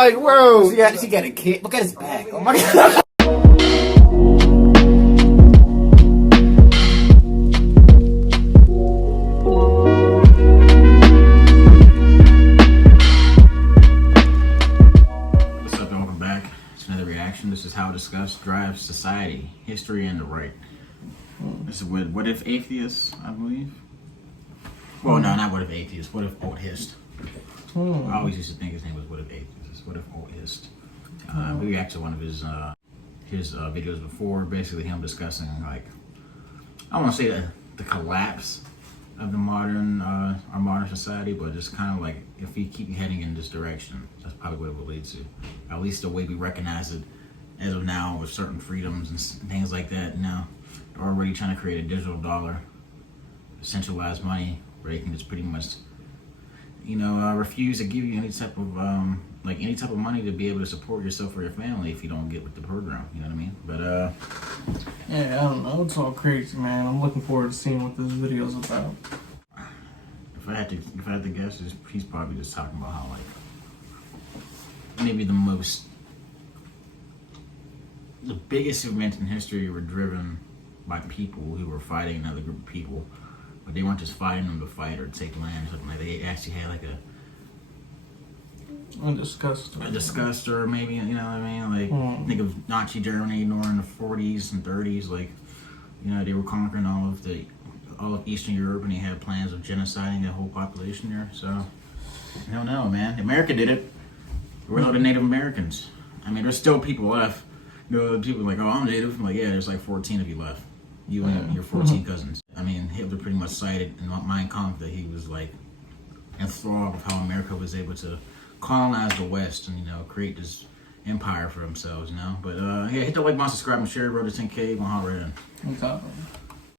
like, bro, yeah, she got a kid. Look at his back. Oh my god. What's up, and welcome back to another reaction. This is how Disgust drives society, history, and the right. This is what if atheists, I believe. Well, no, not what if atheists. What if oldhist? I always used to think his name was what if atheists. What if oldhist? We reacted to one of his videos before, basically him discussing, like, I want to say the collapse of the modern our modern society, but just kind of like if we keep heading in this direction, that's probably what it will lead to. At least the way we recognize it as of now, with certain freedoms and things like that. Now they're already trying to create a digital dollar, centralized money, where they can just pretty much, refuse to give you any type of any type of money to be able to support yourself or your family if you don't get with the program. You know what I mean? But yeah, I don't know. It's all crazy, man. I'm looking forward to seeing what this video is about. If I had to guess, he's probably just talking about how, like, maybe the biggest events in history were driven by people who were fighting another group of people, but they weren't just fighting them to fight or take land or something. Like, they actually had like a disgust, or maybe, you know what I mean? Like, think of Nazi Germany during the 40s and 30s. Like, they were conquering all of Eastern Europe, and they had plans of genociding the whole population there. So, I don't know, man. America did it. Where are the Native Americans? I mean, there's still people left. People are like, oh, I'm Native. I'm like, yeah, there's like 14 of you left. You and your 14 cousins. I mean, Hitler pretty much cited in Mein Kampf that he was like enthralled with how America was able to colonize the West and, create this empire for themselves, But yeah, hit the like button, subscribe, and share. Brother 10K, gonna holler in.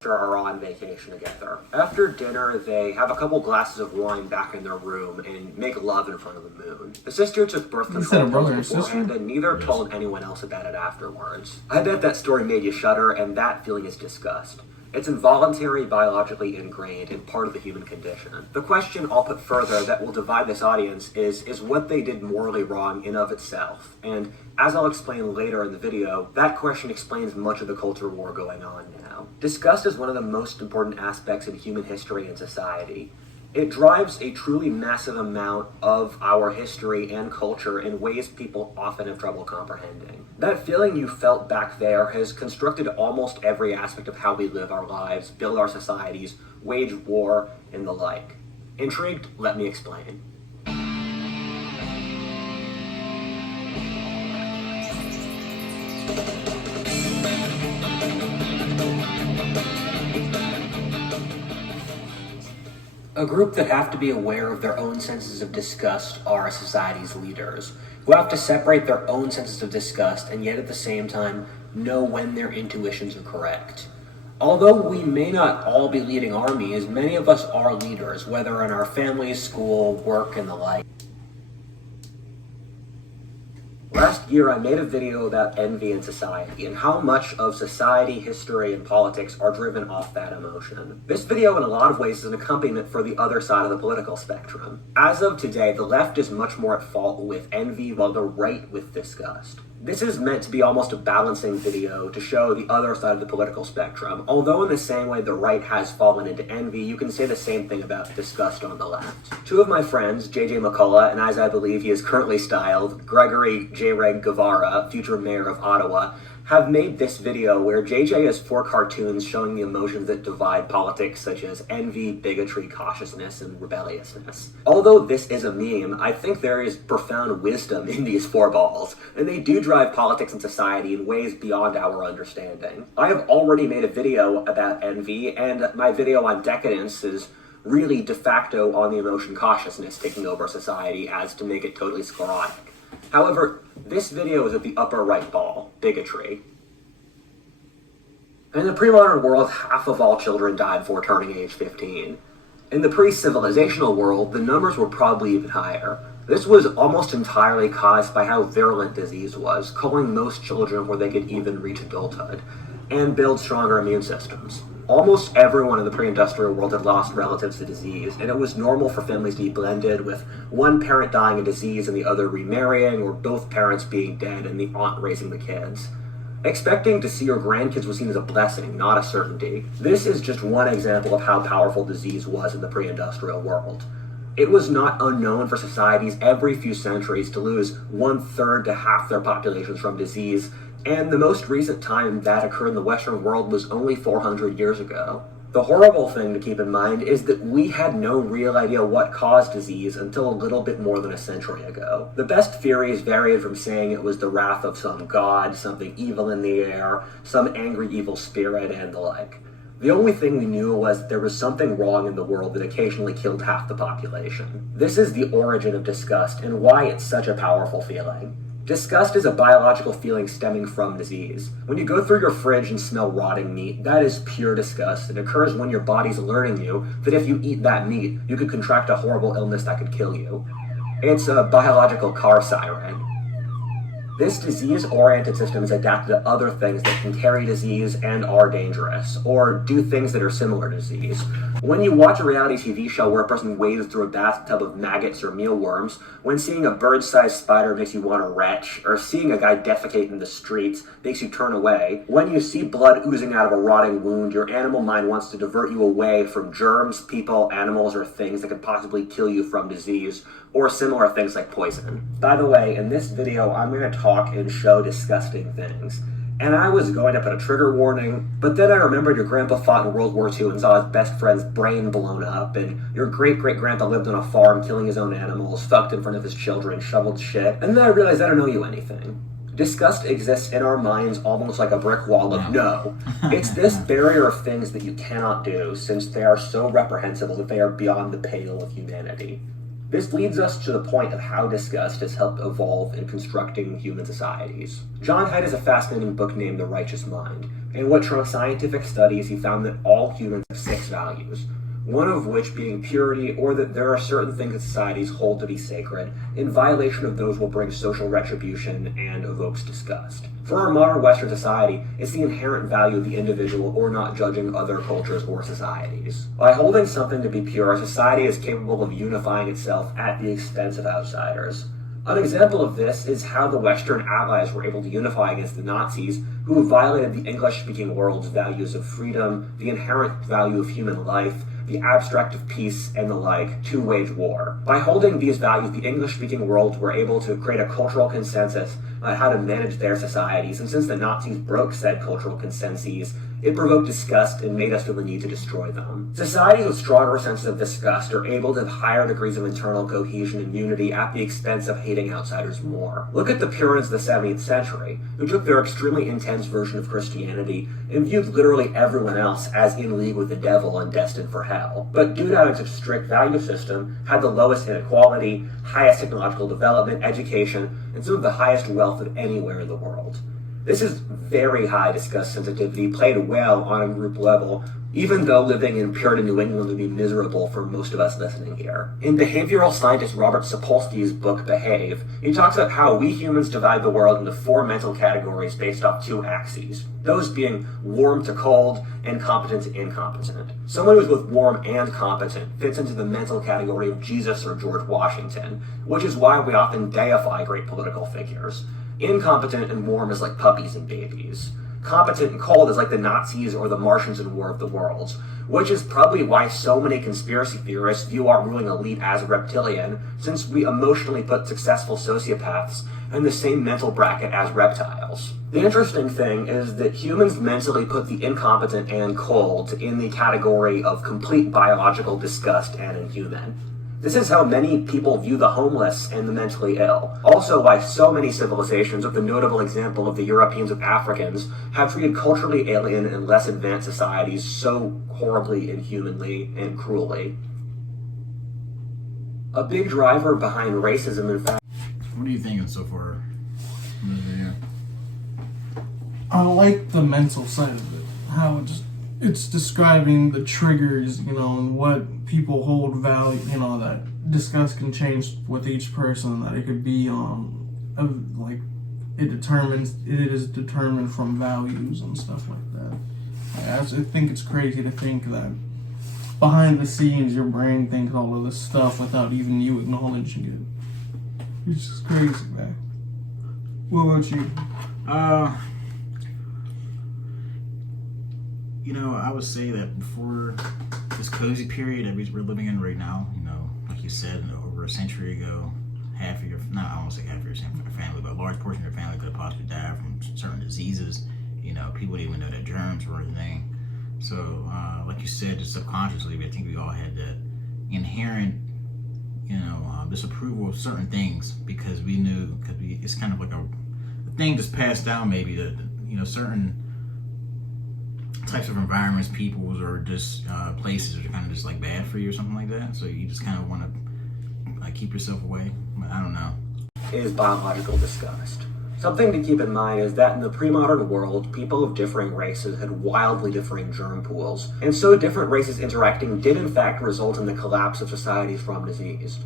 Are on vacation together. After dinner, they have a couple glasses of wine back in their room and make love in front of the moon. The sister took birth control pills beforehand, and neither told anyone else about it afterwards. I bet that story made you shudder, and that feeling is disgust. It's involuntary, biologically ingrained, and part of the human condition. The question I'll put further that will divide this audience is what they did morally wrong in of itself. And as I'll explain later in the video, that question explains much of the culture war going on now. Disgust is one of the most important aspects in human history and society. It drives a truly massive amount of our history and culture in ways people often have trouble comprehending. That feeling you felt back there has constructed almost every aspect of how we live our lives, build our societies, wage war, and the like. Intrigued? Let me explain. A group that have to be aware of their own senses of disgust are society's leaders, who have to separate their own senses of disgust and yet at the same time know when their intuitions are correct. Although we may not all be leading armies, many of us are leaders, whether in our families, school, work, and the like. Last year, I made a video about envy in society and how much of society, history, and politics are driven off that emotion. This video, in a lot of ways, is an accompaniment for the other side of the political spectrum. As of today, the left is much more at fault with envy, while the right with disgust. This is meant to be almost a balancing video to show the other side of the political spectrum. Although in the same way the right has fallen into envy, you can say the same thing about disgust on the left. Two of my friends, JJ McCullough, and as I believe he is currently styled, Gregory J. Reg Guevara, future mayor of Ottawa, have made this video where JJ has 4 cartoons showing the emotions that divide politics, such as envy, bigotry, cautiousness, and rebelliousness. Although this is a meme, I think there is profound wisdom in these 4 balls, and they do drive politics and society in ways beyond our understanding. I have already made a video about envy, and my video on decadence is really de facto on the emotion cautiousness taking over society as to make it totally sclerotic. However, this video is at the upper right ball, bigotry. In the pre-modern world, half of all children died before turning age 15. In the pre-civilizational world, the numbers were probably even higher. This was almost entirely caused by how virulent disease was, killing most children before they could even reach adulthood, and build stronger immune systems. Almost everyone in the pre-industrial world had lost relatives to disease, and it was normal for families to be blended, with one parent dying of disease and the other remarrying, or both parents being dead and the aunt raising the kids. Expecting to see your grandkids was seen as a blessing, not a certainty. This is just one example of how powerful disease was in the pre-industrial world. It was not unknown for societies every few centuries to lose 1/3 to half their populations from disease, and the most recent time that occurred in the Western world was only 400 years ago. The horrible thing to keep in mind is that we had no real idea what caused disease until a little bit more than a century ago. The best theories varied from saying it was the wrath of some god, something evil in the air, some angry evil spirit, and the like. The only thing we knew was that there was something wrong in the world that occasionally killed half the population. This is the origin of disgust and why it's such a powerful feeling. Disgust is a biological feeling stemming from disease. When you go through your fridge and smell rotting meat, that is pure disgust. It occurs when your body's alerting you that if you eat that meat, you could contract a horrible illness that could kill you. It's a biological car siren. This disease-oriented system is adapted to other things that can carry disease and are dangerous, or do things that are similar to disease. When you watch a reality TV show where a person wades through a bathtub of maggots or mealworms, when seeing a bird-sized spider makes you want to retch, or seeing a guy defecate in the streets makes you turn away, when you see blood oozing out of a rotting wound, your animal mind wants to divert you away from germs, people, animals, or things that could possibly kill you from disease, or similar things like poison. By the way, in this video, I'm going to talk and show disgusting things. And I was going to put a trigger warning, but then I remembered your grandpa fought in World War II and saw his best friend's brain blown up, and your great-great-grandpa lived on a farm killing his own animals, fucked in front of his children, shoveled shit, and then I realized I don't know you anything. Disgust exists in our minds almost like a brick wall of no. It's this barrier of things that you cannot do, since they are so reprehensible that they are beyond the pale of humanity. This leads us to the point of how disgust has helped evolve in constructing human societies. John Haidt has a fascinating book named The Righteous Mind, in which from scientific studies he found that all humans have 6 values, one of which being purity, or that there are certain things that societies hold to be sacred. In violation of those will bring social retribution and evokes disgust. For our modern Western society, it's the inherent value of the individual or not judging other cultures or societies. By holding something to be pure, society is capable of unifying itself at the expense of outsiders. An example of this is how the Western Allies were able to unify against the Nazis, who violated the English-speaking world's values of freedom, the inherent value of human life, the abstract of peace, and the like, to wage war. By holding these values, the English-speaking world were able to create a cultural consensus on how to manage their societies, and since the Nazis broke said cultural consensus, it provoked disgust and made us feel the need to destroy them. Societies with stronger senses of disgust are able to have higher degrees of internal cohesion and unity at the expense of hating outsiders more. Look at the Puritans of the 17th century, who took their extremely intense version of Christianity and viewed literally everyone else as in league with the devil and destined for hell. But due to having such a strict value system, had the lowest inequality, highest technological development, education, and some of the highest wealth of anywhere in the world. This is very high disgust sensitivity, played well on a group level, even though living in Puritan New England would be miserable for most of us listening here. In behavioral scientist Robert Sapolsky's book, Behave, he talks about how we humans divide the world into 4 mental categories based off 2 axes, those being warm to cold and competent to incompetent. Someone who's both warm and competent fits into the mental category of Jesus or George Washington, which is why we often deify great political figures. Incompetent and warm is like puppies and babies. Competent and cold is like the Nazis or the Martians in War of the Worlds, which is probably why so many conspiracy theorists view our ruling elite as reptilian, since we emotionally put successful sociopaths in the same mental bracket as reptiles. The interesting thing is that humans mentally put the incompetent and cold in the category of complete biological disgust and inhuman. This is how many people view the homeless and the mentally ill. Also why so many civilizations, with the notable example of the Europeans and Africans, have treated culturally alien and less advanced societies so horribly, inhumanly, and cruelly. A big driver behind racism, in fact... What are you thinking so far in this video? I like the mental side of it. How it's describing the triggers, and what people hold value, that disgust can change with each person, that it could be, it is determined from values and stuff like that. I think it's crazy to think that behind the scenes your brain thinks all of this stuff without even you acknowledging it. It's just crazy, man. What about you? You know, I would say that before this cozy period that we're living in right now, you know, like you said, over a century ago, half of your, not I won't say half of your family, but a large portion of your family could have possibly died from certain diseases. You know, people didn't even know that germs were a thing. So, like you said, just subconsciously, I think we all had that inherent, you know, disapproval of certain things because we knew, it's kind of like a thing that's passed down maybe that, you know, certain types of environments, peoples, or just places are kind of just like bad for you or something like that. So you just kind of want to like keep yourself away. I don't know. Is biological disgust. Something to keep in mind is that in the pre-modern world, people of differing races had wildly differing germ pools, and so different races interacting did in fact result in the collapse of societies from disease.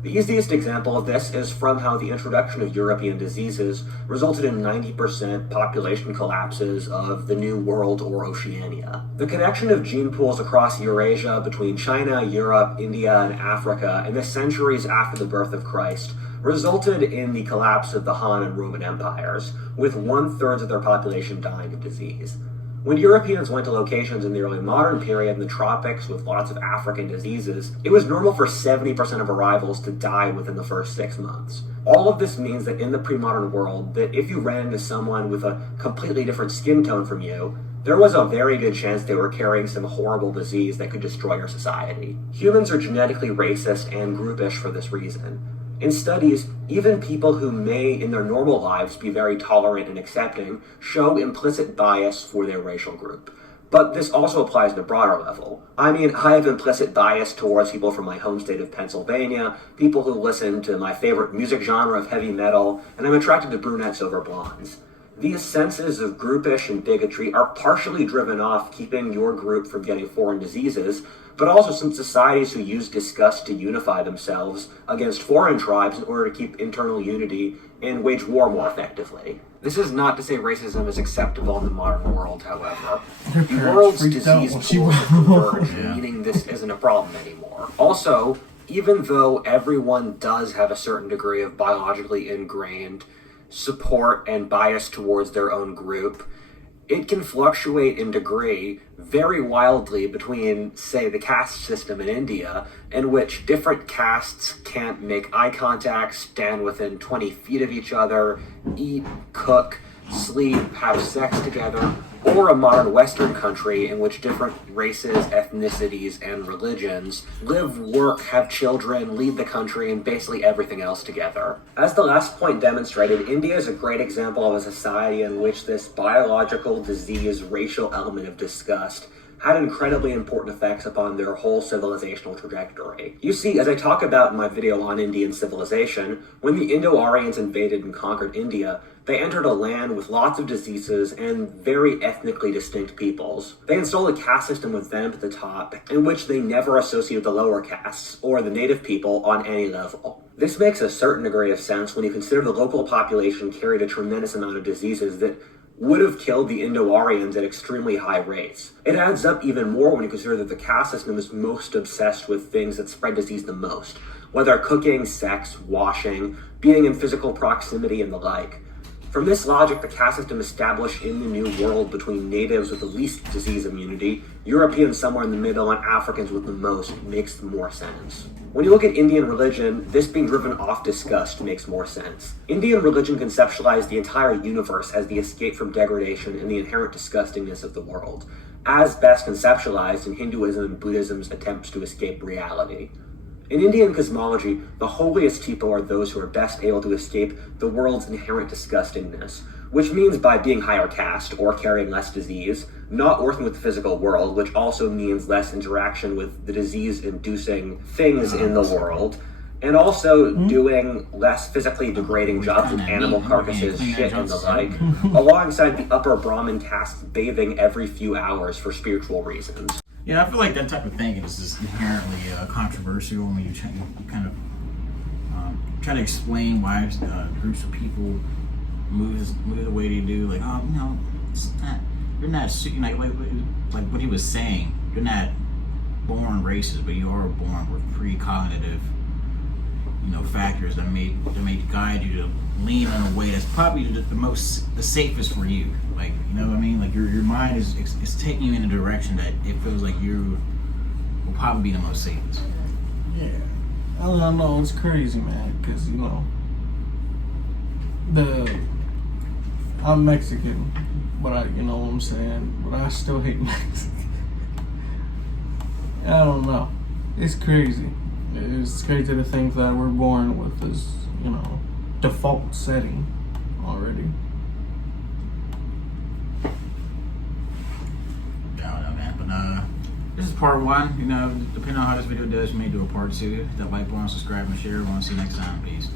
The easiest example of this is from how the introduction of European diseases resulted in 90% population collapses of the New World or Oceania. The connection of gene pools across Eurasia between China, Europe, India, and Africa in the centuries after the birth of Christ resulted in the collapse of the Han and Roman empires, with 1/3 of their population dying of disease. When Europeans went to locations in the early modern period in the tropics with lots of African diseases, it was normal for 70% of arrivals to die within the first 6 months. All of this means that in the pre-modern world, that if you ran into someone with a completely different skin tone from you, there was a very good chance they were carrying some horrible disease that could destroy your society. Humans are genetically racist and groupish for this reason. In studies, even people who may in their normal lives be very tolerant and accepting show implicit bias for their racial group. But this also applies at a broader level. I mean, I have implicit bias towards people from my home state of Pennsylvania, people who listen to my favorite music genre of heavy metal, and I'm attracted to brunettes over blondes. These senses of groupish and bigotry are partially driven off keeping your group from getting foreign diseases, but also some societies who use disgust to unify themselves against foreign tribes in order to keep internal unity and wage war more effectively. This is not to say racism is acceptable in the modern world, however. The world's disease pools have converged, meaning this isn't a problem anymore. Also, even though everyone does have a certain degree of biologically ingrained support and bias towards their own group, it can fluctuate in degree very wildly between, say, the caste system in India, in which different castes can't make eye contact, stand within 20 feet of each other, eat, cook, sleep, have sex together, or a modern Western country in which different races, ethnicities, and religions live, work, have children, lead the country, and basically everything else together. As the last point demonstrated, India is a great example of a society in which this biological disease racial element of disgust had incredibly important effects upon their whole civilizational trajectory. You see, as I talk about in my video on Indian civilization, when the Indo-Aryans invaded and conquered India, they entered a land with lots of diseases and very ethnically distinct peoples. They installed a caste system with them at the top, in which they never associated the lower castes, or the native people, on any level. This makes a certain degree of sense when you consider the local population carried a tremendous amount of diseases that would have killed the Indo-Aryans at extremely high rates. It adds up even more when you consider that the caste system is most obsessed with things that spread disease the most, whether cooking, sex, washing, being in physical proximity, and the like. From this logic, the caste system established in the New World between natives with the least disease immunity, Europeans somewhere in the middle, and Africans with the most makes more sense. When you look at Indian religion, this being driven off disgust makes more sense. Indian religion conceptualized the entire universe as the escape from degradation and the inherent disgustingness of the world, as best conceptualized in Hinduism and Buddhism's attempts to escape reality. In Indian cosmology, the holiest people are those who are best able to escape the world's inherent disgustingness, which means by being higher caste or carrying less disease, not working with the physical world, which also means less interaction with the disease-inducing things in the world, and also doing less physically degrading jobs with animal carcasses, shit, and the like, alongside the upper Brahmin castes bathing every few hours for spiritual reasons. Yeah, I feel like that type of thing is just inherently controversial when you kind of try to explain why groups of people move the way they do. Like, oh, you know, it's not you're not like what he was saying. You're not born racist, but you are born with pre-cognitive, factors that may guide you to lean in a way that's probably the safest for you. Like, you know what I mean? Like your mind is taking you in a direction that it feels like you will probably be the most safest. Yeah, I don't know. It's crazy, man. Because I'm Mexican, but you know what I'm saying. But I still hate Mexican. I don't know. It's crazy. It's crazy to think that we're born with this, default setting already. I don't know, man. But this is part one. Depending on how this video does, we may do a part two. Hit that like button, subscribe, and share. We'll see you next time. Peace.